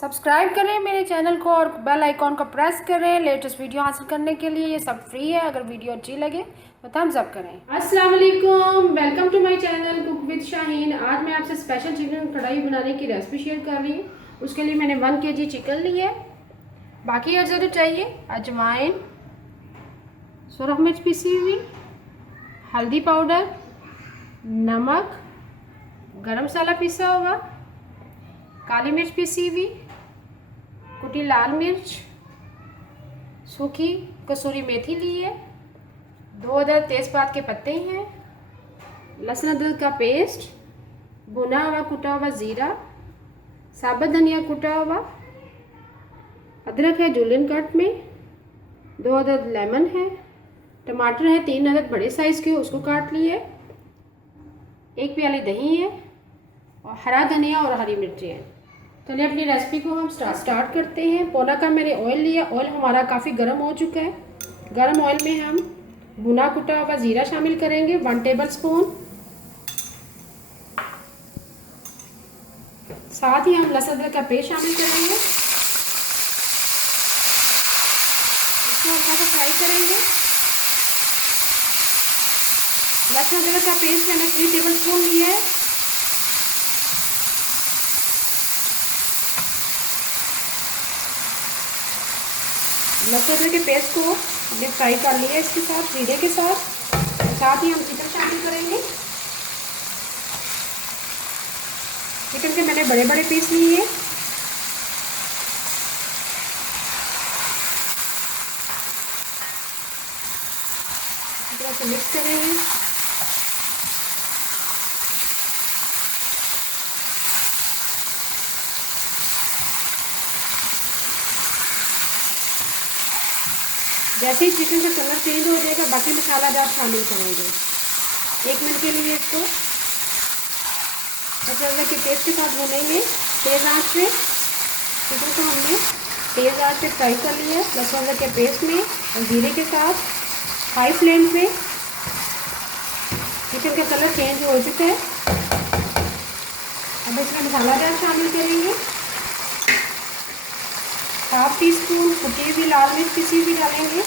Subscribe करें मेरे channel को और बेल आइकॉन को प्रेस करें लेटेस्ट वीडियो हासिल करने के लिए। ये सब फ्री है। अगर वीडियो अच्छी लगे तो थम्स अप करें। अस्सलाम वालेकुम, welcome to my channel cook with Shaheen. आज मैं आपसे स्पेशल चिकन कढ़ाई बनाने की रेसिपी शेयर कर रही हूँ। उसके लिए मैंने 1 kg चिकन ली है। बाकी अजर चाहिए अजवाइन, सुरख मिर्च पिसी हुई, हल्दी पाउडर, नमक, गरम मसाला पिसा हुआ, काली मिर्च पिसी हुई, कुटी लाल मिर्च, सूखी कसूरी मेथी ली है, 2 अदद तेज़पात के पत्ते हैं, लहसुन अदरक का पेस्ट, भुना हुआ कुटा हुआ ज़ीरा, साबुत धनिया कुटा हुआ, अदरक है जूलियन कट में, 2 अदद लेमन है, टमाटर है 3 अदद बड़े साइज़ के, उसको काट लिए, 1 प्याली दही है और हरा धनिया और हरी मिर्ची है। चलिए अपनी रेसिपी को हम स्टार्ट करते हैं। पौना कप मैंने ऑयल लिया। ऑयल हमारा काफ़ी गर्म हो चुका है। गर्म ऑयल में हम भुना कुटा हुआ ज़ीरा शामिल करेंगे 1 टेबल स्पून। साथ ही हम लहसुन अदरक का पेस्ट शामिल करेंगे। इसको हल्का सा फ्राई करेंगे। लहसुन अदरक का पेस्ट मैंने 3 टेबल स्पून लिया है। लहसुन अदरक के पेस्ट को हमने फ्राई कर लिया इसके साथ, जीरे के साथ ही हम चिकन शामिल करेंगे। चिकन के मैंने बड़े बड़े पीस लिए हैं। इस तरह से मिक्स करेंगे। जैसे ही चिकन का कलर चेंज हो जाएगा बाकी मसाला जात शामिल करेंगे। 1 मिनट के लिए इसको लहसुन के पेस्ट के साथ भूनेंगे तेज़ आंच पे। चिकन को हमने तेज़ आंच पे फ्राई कर लिया लहसुन के पेस्ट में और जीरे के साथ हाई फ्लेम पे। चिकन का कलर चेंज हो चुका है। अब इसमें मसाला जात शामिल करेंगे। 1/2 टीस्पून कुटी हुई लाल मिर्च पिसी हुई डालेंगे।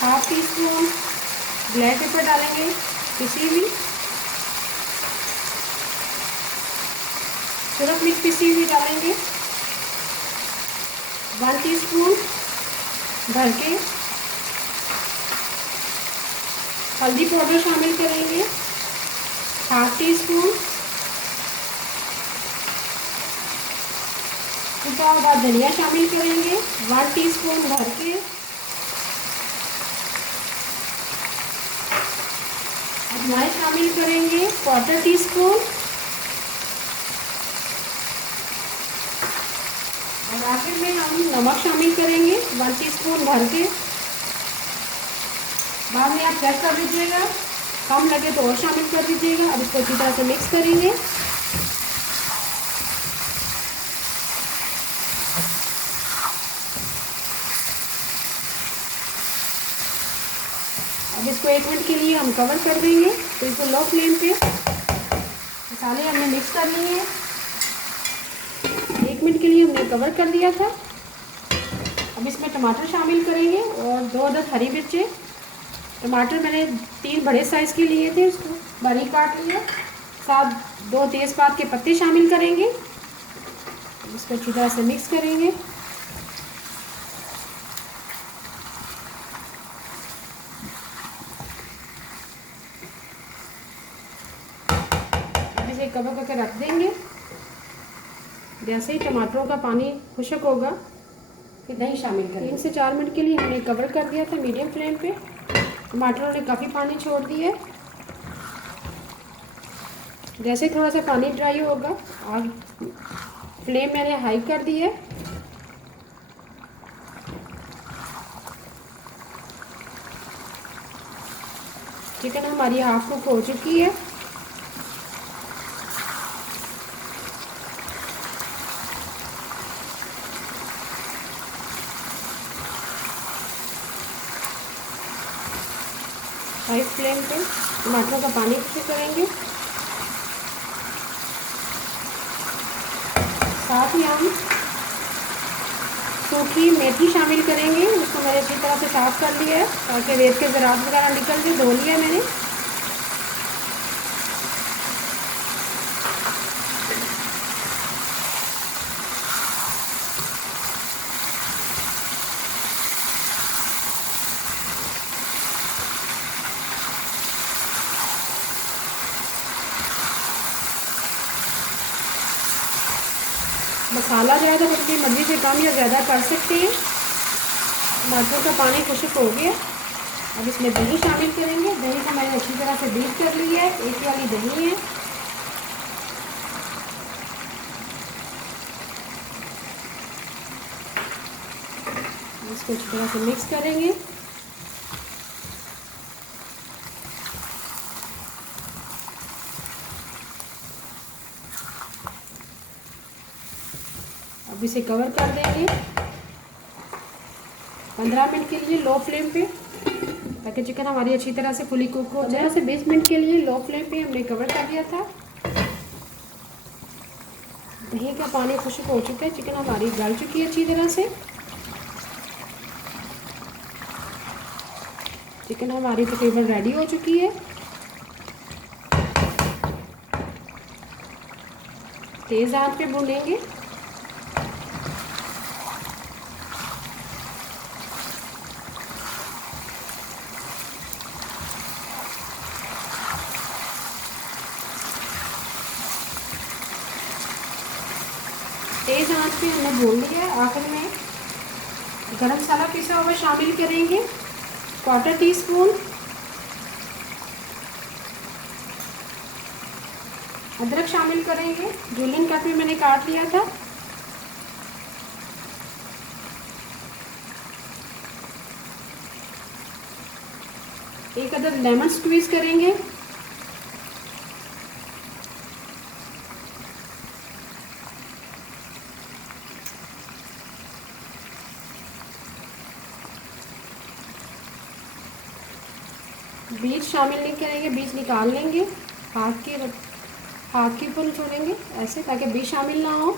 1/2 टीस्पून ब्लैक पेपर डालेंगे पिसी हुई। सुरख मिर्च पिसी हुई डालेंगे। 1 टीस्पून भर के हल्दी पाउडर शामिल करेंगे। 1/2 टीस्पून कुटा हुआ धनिया शामिल करेंगे 1 टीस्पून भर के। अजवाइन शामिल करेंगे 1/4 टीस्पून और आखिर में हम नमक शामिल करेंगे 1 टीस्पून भर के। बाद में आप चेक कर लीजिएगा, कम लगे तो और शामिल कर दीजिएगा। अब इसको अच्छी तरह से मिक्स करेंगे। अब इसको 1 मिनट के लिए हम कवर कर देंगे। तो इसको लो फ्लेम पे मसाले हमने मिक्स कर लिए हैं। 1 मिनट के लिए हमने कवर कर दिया था। अब इसमें टमाटर शामिल करेंगे और 2 अदद हरी मिर्चें। टमाटर मैंने 3 बड़े साइज़ के लिए थे, उसको बारीक काट लिया। साथ 2 तेज़पात के पत्ते शामिल करेंगे। इसको अच्छी तरह से मिक्स करेंगे। इसे कवर करके रख देंगे। जैसे ही टमाटरों का पानी खुश्क होगा फिर दही शामिल करेंगे। 3 से 4 मिनट के लिए हमने कवर कर दिया था मीडियम फ्लेम पे। टमाटरों ने काफ़ी पानी छोड़ दिया है। जैसे थोड़ा सा पानी ड्राई होगा आग फ्लेम मैंने हाई कर दी है। चिकन हमारी हाफ कुक हो चुकी है। हाई फ्लेम पे टमाटरों का पानी मिक्स करेंगे। साथ ही हम सूखी मेथी शामिल करेंगे। उसको मैंने अच्छी तरह से साफ़ कर लिया है ताकि रेत के ज़रात वगैरह निकल के, धो लिया मैंने। मसाला जो है तो अपनी मर्ज़ी से कम या ज़्यादा कर सकते हैं। टमाटर का पानी खुश्क हो गया। अब इसमें दही शामिल करेंगे। दही को मैंने अच्छी तरह से बीट कर लिया है, एक वाली दही है। इसको अच्छी तरह से मिक्स करेंगे। अब इसे कवर कर देंगे 15 मिनट के लिए लो फ्लेम पे, ताकि चिकन हमारी अच्छी तरह से फुली कुक हो जाए। 15 से 20 मिनट के लिए लो फ्लेम पे हमने कवर कर दिया था। दही का पानी खुश्क हो चुका है, चिकन हमारी गल चुकी है अच्छी तरह से। चिकन हमारी तकरीबन रेडी हो चुकी है। तेज़ आंच पे भूनेंगे। तेज़ आंच पे हमने भून लिया है। आखिर में गरम मसाला पिसा हुआ शामिल करेंगे, 1/4 टीस्पून। अदरक शामिल करेंगे, जूलियन कट में मैंने काट लिया था। एक अदद लेमन स्क्वीज करेंगे। बीज शामिल नहीं करेंगे, बीज निकाल लेंगे। हाथ के ऊपर छोड़ेंगे ऐसे, ताकि बीज शामिल ना हो।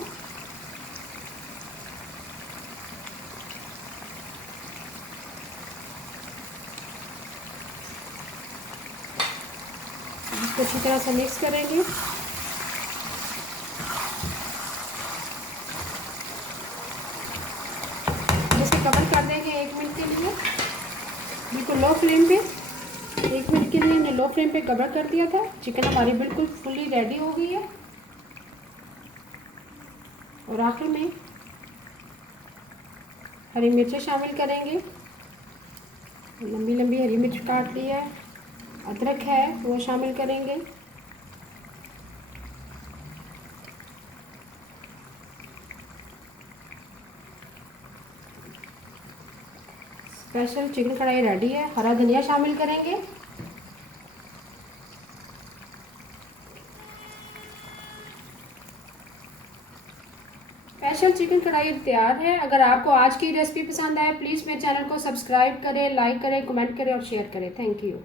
इसको अच्छी तरह से मिक्स करेंगे। इसे कवर कर देंगे 1 मिनट के लिए, बिल्कुल लो फ्लेम पे। 1 मिनट के लिए हमने लो फ्लेम पे कवर कर दिया था। चिकन हमारी बिल्कुल फुली रेडी हो गई है। और आखिर में हरी मिर्चें शामिल करेंगे। लंबी लंबी हरी मिर्च काट ली है। अदरक है वो शामिल करेंगे। स्पेशल चिकन कढ़ाई रेडी है। हरा धनिया शामिल करेंगे। स्पेशल चिकन कढ़ाई तैयार है। अगर आपको आज की रेसिपी पसंद आए, प्लीज़ मेरे चैनल को सब्सक्राइब करें, लाइक करें, कमेंट करें और शेयर करें। Thank you.